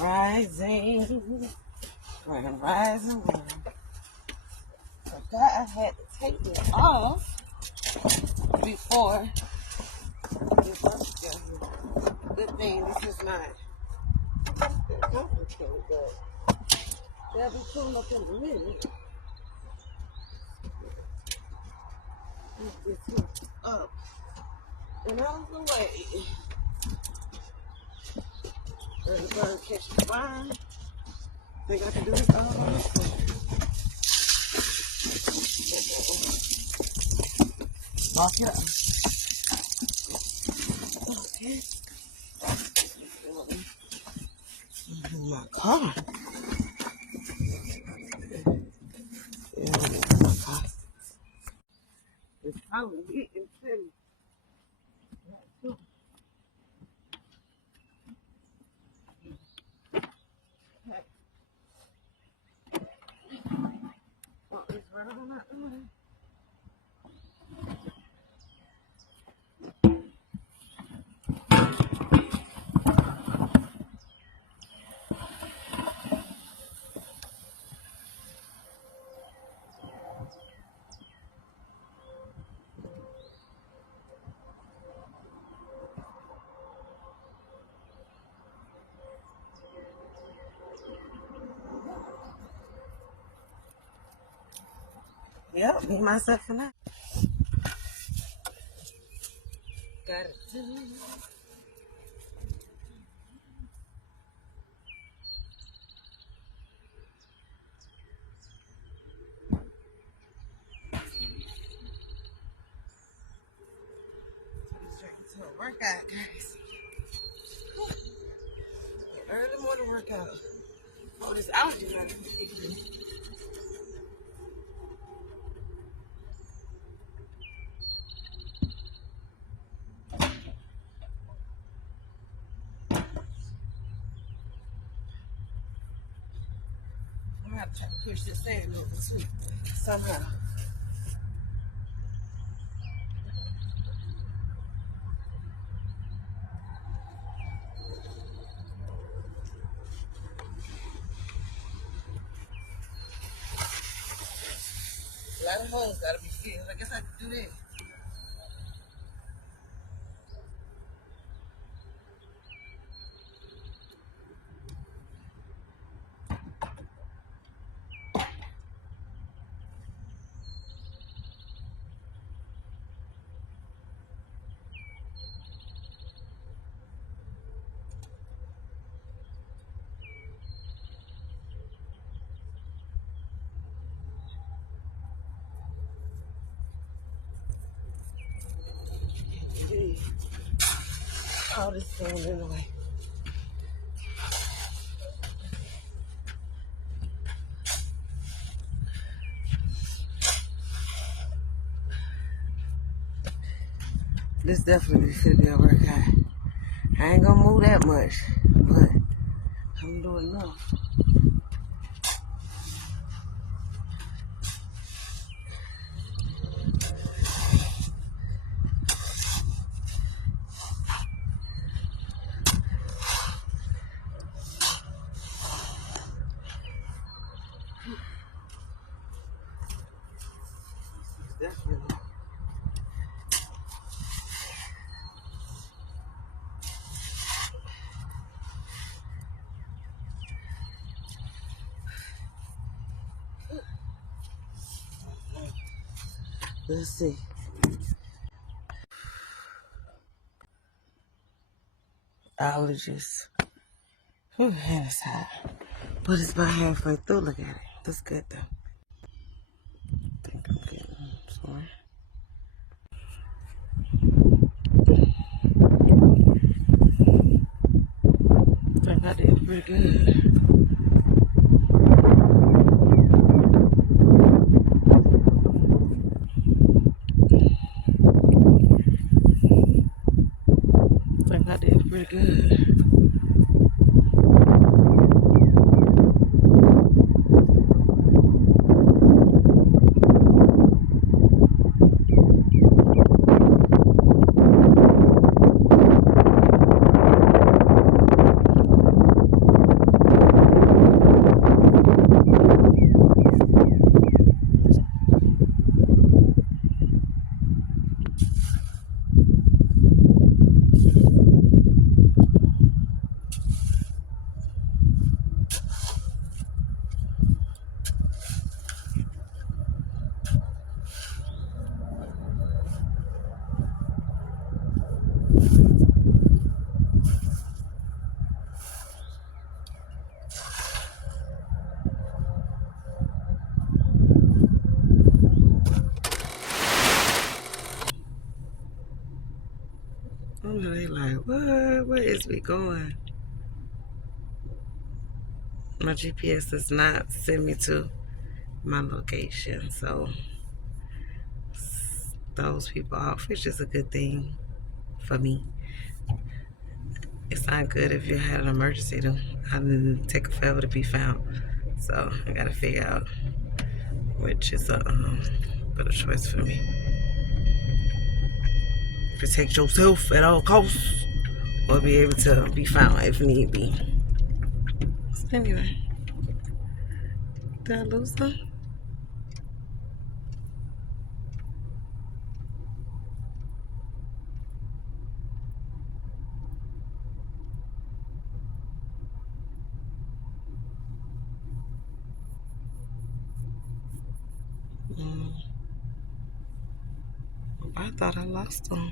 Rising, grand rising. Forgot I had to take this off before the bus got here. Good thing this is not complicated, but they'll be pulling up in a minute. Move this here up and out of the way. Early bird catch the worm. Think I can do this all by myself. Lock it up. Okay. In my car. Yeah, my car. It's probably getting pretty. Oh, it's right on that way. Yep, me, myself, and I. Got it. Straight into a workout, guys. Early morning workout. Oh, this algae is I'm gonna have to try to push this sand over too, somehow. A lot of holes gotta be filled. I guess I can do that. All this sand in the way. This definitely should be a workout. I ain't gonna move that much, but I'm doing enough. Definitely. Let's see. Allergies. Whew, hand is high. But it's about halfway through. Look at it. That's good though. I think I'm getting somewhere. I think I did pretty good. Pretty good. Where is we going? My GPS does not send me to my location, so those people off, which is a good thing for me. It's not good if you had an emergency though. I didn't take a forever to be found. So I gotta figure out which is a better choice for me. Protect yourself at all costs or be able to be found if need be. So anyway, did I lose them? I thought I lost them.